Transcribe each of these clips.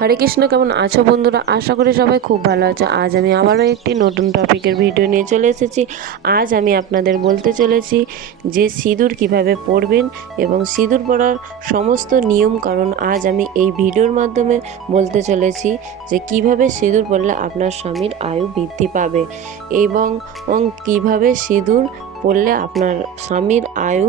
হরে কৃষ্ণ, কেমন আছো বন্ধুরা? আশা করি সবাই খুব ভালো আছো। আজ আমি আবারও একটি নতুন টপিকের ভিডিও নিয়ে চলে এসেছি। আজ আমি আপনাদের বলতে চলেছি যে সিঁদুর কিভাবে পরবেন এবং সিঁদুর পরার সমস্ত নিয়ম কারণ আজ আমি এই ভিডিওর মাধ্যমে বলতে চলেছি যে কিভাবে সিঁদুর পরলে আপনার স্বামীর আয়ু বৃদ্ধি পাবে এবং কিভাবে সিঁদুর পরলে আপনার স্বামীর আয়ু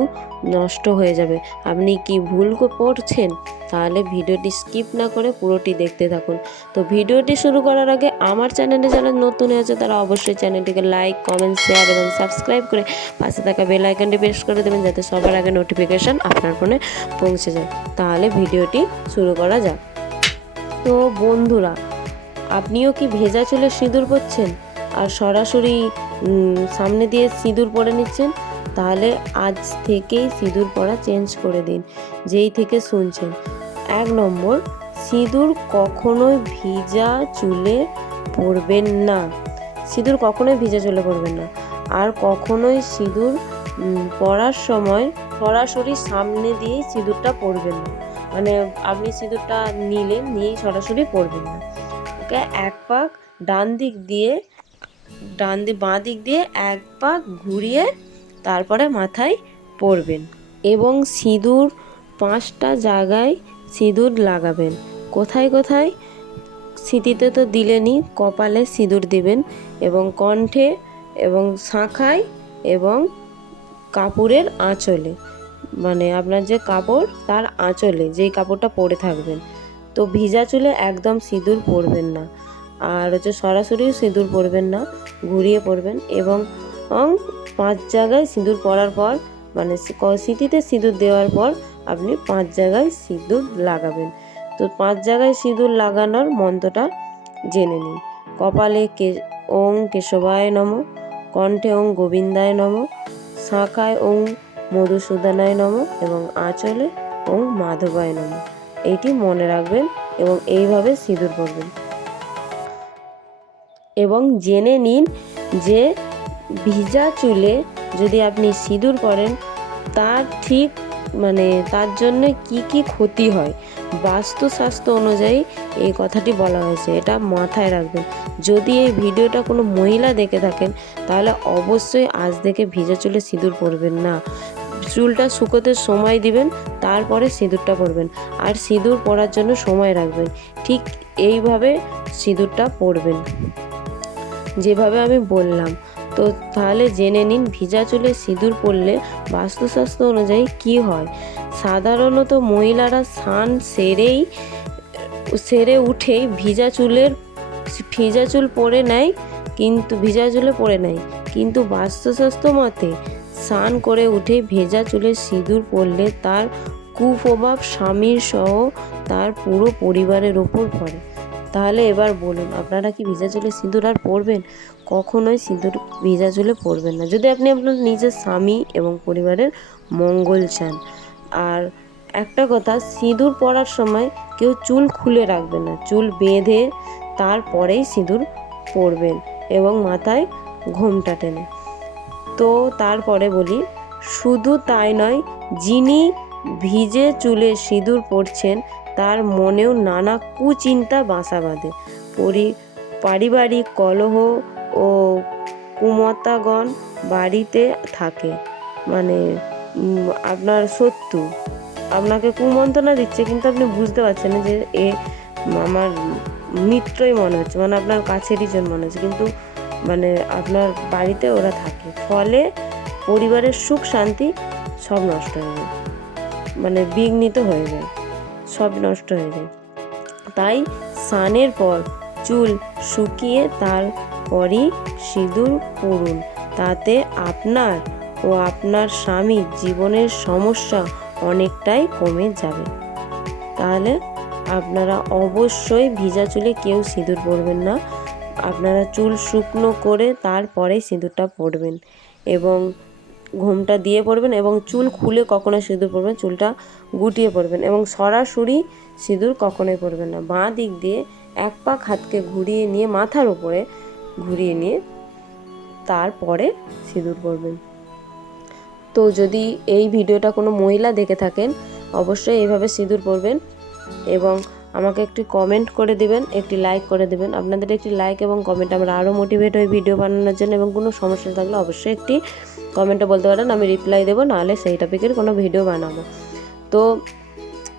নষ্ট হয়ে যাবে। আপনি কি ভুল পড়ছেন? তাহলে ভিডিওটি স্কিপ না করে পুরোটি দেখতে থাকুন। তো ভিডিওটি শুরু করার আগে আমার চ্যানেলে যারা নতুন হয়েছে তারা অবশ্যই চ্যানেলটিকে লাইক, কমেন্ট, শেয়ার এবং সাবস্ক্রাইব করে পাশে থাকা বেল আইকনটি প্রেস করে দেবেন যাতে সবার আগে নোটিফিকেশান আপনার ফোনে পৌঁছে যায়। তাহলে ভিডিওটি শুরু করা যাক। তো বন্ধুরা, আপনিও কি ভেজা চুলে সিঁদুর পরছেন আর সরাসরি সামনে দিয়ে সিঁদুর পরে নিচ্ছেন? তাহলে আজ থেকেই সিঁদুর পরা চেঞ্জ করে দিন। যেই থেকে শুনছেন, 1 নম্বর, সিঁদুর কখনোই ভিজা চুলে পরবেন না। সিঁদুর কখনোই ভিজা চুলে পরবেন না। আর কখনোই সিঁদুর পরার সময় সরাসরি সামনে দিয়েই সিঁদুরটা পরবেন না। মানে আপনি সিঁদুরটা নিয়েই সরাসরি পরবেন না। ওকে এক পাক বাঁ দিক দিয়ে এক পাক ঘুরিয়ে তারপরে মাথায় পরবেন এবং সিঁদুর 5টা জায়গায় সিঁদুর লাগাবেন। কোথায় কোথায়? সিঁথিতে তো দিলেনই, কপালে সিঁদুর দিবেন এবং কণ্ঠে এবং শাঁখায় এবং কাপড়ের আঁচলে, মানে আপনার যে কাপড় তার আঁচলে যেই কাপড়টা পরে থাকবেন। তো ভিজা চুলে একদম সিঁদুর পরবেন না। আর সরাসরিও সিঁদুর পরবেন না, ঘুরিয়ে পরবেন এবং 5 জায়গায় সিঁদুর পরার পর, মানে সিঁথিতে সিঁদুর দেওয়ার পর আপনি 5 জায়গায় সিঁদুর লাগাবেন। তো 5 জায়গায় সিঁদুর লাগানোর মন্ত্রটা জেনে নিন। কপালে ওং কেশবায় নমঃ, কণ্ঠে ওং গোবিন্দায় নমঃ, শাঁখায় ওং মধুসূদনায় নমঃ এবং আঁচলে ওং মাধবায় নমঃ। এইটি মনে রাখবেন এবং এইভাবে সিঁদুর পরবেন। এবং জেনে নিন যে ভিজা চুলে যদি আপনি সিঁদুর পরেন তার ঠিক তার জন্য কি ক্ষতি হয়, বাস্তুশাস্ত্র অনুযায়ী এই কথাটি বলা হয়েছে, এটা মাথায় রাখবেন। যদি এই ভিডিওটা কোনো মহিলা দেখে থাকেন তাহলে অবশ্যই আজ থেকে ভিজা চুলে সিঁদুর পরবেন না। চুলটা শুকোতে সময় দিবেন, তারপরে সিঁদুরটা পরবেন। আর সিঁদুর পরার জন্য সময় রাখবেন। ঠিক এইভাবে সিঁদুরটা পরবেন যেভাবে আমি বললাম। তো তাহলে জেনে নিন ভিজা চুলে সিঁদুর পরলে বাস্তুশাস্ত্র অনুযায়ী কি হয়। সাধারণত মহিলারা স্নান সেরে উঠেই ভিজা চুল পরে নেয়, কিন্তু বাস্তুশাস্ত্র মতে স্নান করে উঠে ভেজা চুলে সিঁদুর পরলে তার কুপ্রভাব স্বামীর সহ তার পুরো পরিবারের ওপর পড়ে। তাহলে এবার বলুন, আপনারা কি ভিজা চুলে সিঁদুর আর পরবেন? কখনোই সিঁদুর ভিজা চুলে পরবেন না, যদি আপনি আপনার নিজের স্বামী এবং পরিবারের মঙ্গল চান। আর একটা কথা, সিঁদুর পরার সময় কেউ চুল খুলে রাখবেন না, চুল বেঁধে তারপরেই সিঁদুর পরবেন এবং মাথায় ঘোমটা টেনে। তো তারপরে বলি, শুধু তাই নয়, যিনি ভিজে চুলে সিঁদুর পরছেন তার মনেও নানা কুচিন্তা বাসা বাঁধে। পারিবারিক কলহ ও কুমতাগণ বাড়িতে থাকে। আপনার শত্রু আপনাকে কুমন্ত্রণা দিচ্ছে, কিন্তু আপনি বুঝতে পারছেন না যে এ আমার মিত্রই মনে হচ্ছে, আপনার কাছেরই জন মনে হচ্ছে, কিন্তু আপনার বাড়িতে ওরা থাকে। ফলে পরিবারের সুখ শান্তি সব নষ্ট হয়ে যায়, বিঘ্নিত হয়ে যায়, সব নষ্ট হয়ে যায়। তাই স্নানের পর চুল শুকিয়ে তারপরই সিঁদুর পরুন। তাতে আপনার ও আপনার স্বামীর জীবনের সমস্যা অনেকটাই কমে যাবে। তাহলে আপনারা অবশ্যই ভিজা চুলে কেউ সিঁদুর পরবেন না। আপনারা চুল শুকনো করে তারপরে সিঁদুরটা পরবেন এবং ঘোমটা দিয়ে পরবেন এবং চুল খুলে কখনোই সিঁদুর পরবেন, চুলটা গুটিয়ে পরবেন এবং সরাসরি সিঁদুর কখনোই পরবেন না। বাঁ দিক দিয়ে এক পাক হাতকে ঘুরিয়ে নিয়ে মাথার উপরে ঘুরিয়ে নিয়ে তারপরে সিঁদুর পরবেন। তো যদি এই ভিডিওটা কোনো মহিলা দেখে থাকেন অবশ্যই এইভাবে সিঁদুর পরবেন এবং আমাকে একটি কমেন্ট করে দিবেন, একটি লাইক করে দিবেন। আপনাদের একটি লাইক এবং কমেন্ট আমরা আরও মোটিভেট হই ভিডিও বানানোর জন্য। এবং কোনো সমস্যা থাকলে অবশ্যই একটি কমেন্টে বলতে পারেন, আমি রিপ্লাই দেবো, নাহলে সেই টপিকের কোনো ভিডিও বানাবো। তো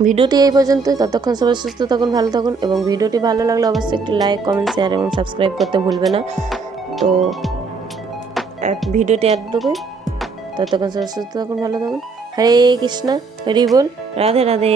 ভিডিওটি এই পর্যন্তই। ততক্ষণ সবাই সুস্থ থাকুন, ভালো থাকুন, এবং ভিডিওটি ভালো লাগলে অবশ্যই একটি লাইক, কমেন্ট, শেয়ার এবং সাবস্ক্রাইব করতে ভুলবে না। তো ভিডিওটি এতটুকুই। ততক্ষণ সবাই সুস্থ থাকুন, ভালো থাকুন। হরে কৃষ্ণা, হরি বল, রাধে রাধে।